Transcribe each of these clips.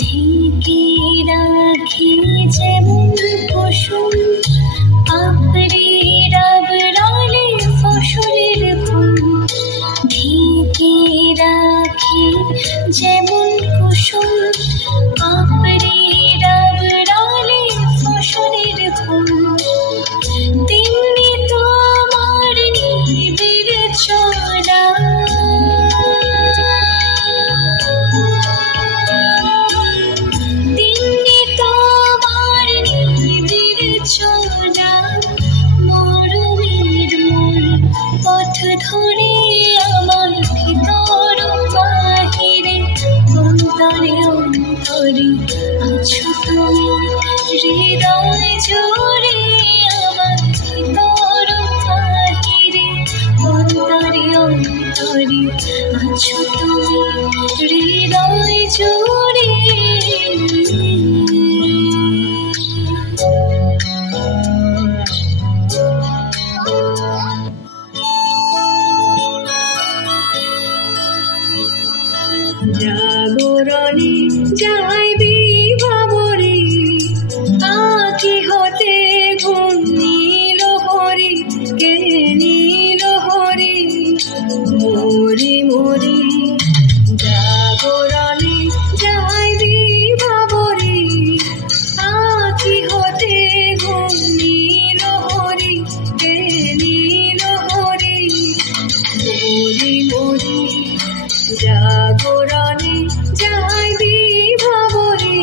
ঢেকে রাখি যেমন কুসুম আপরে রাবড়ালে ফসলের ফুল। ঢেকে রাখি যেমন কুসুম আপরে রাবড়ালে ফসলের ফুল। তেমনি তোমার নিবিড় চলা পথ ধরে আমার ভিতর বাহিরে অন্তরে অন্তরে আছো তুমি হৃদয় জুড়ে আমার ভিতর বাহিরে অন্তরে অন্তরে আছো তুমি হৃদয় জুড়ে। জাগরণে যাইবি ভাবরে আঁকি হতে ঘুম নীল হরি কে নীল হরি মরি মরি। জাগরণে যাইবি ভাবরে আঁকি হতে ঘুম নীল হরি কে নীল হরি মরি মরি। জাগরণে যাইবি ভাবরে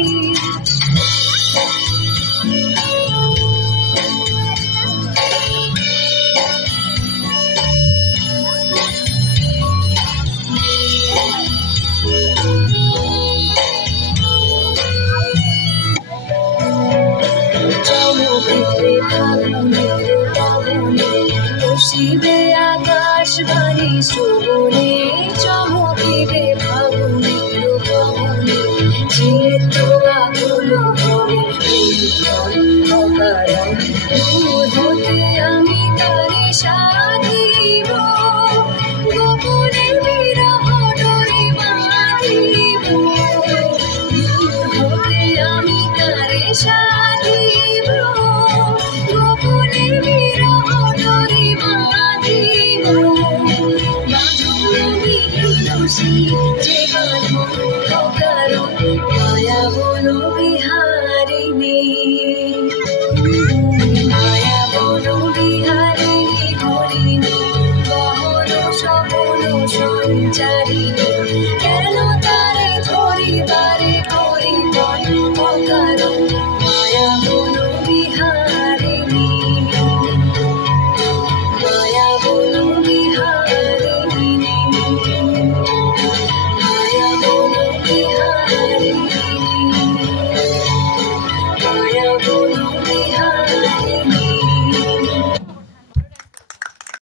চমকিতে ফাগুনের পবনে বসিবে আকাশ বাড়ি শ্রবণে। চমকিবে ফাগুনের পবনে চিত্ত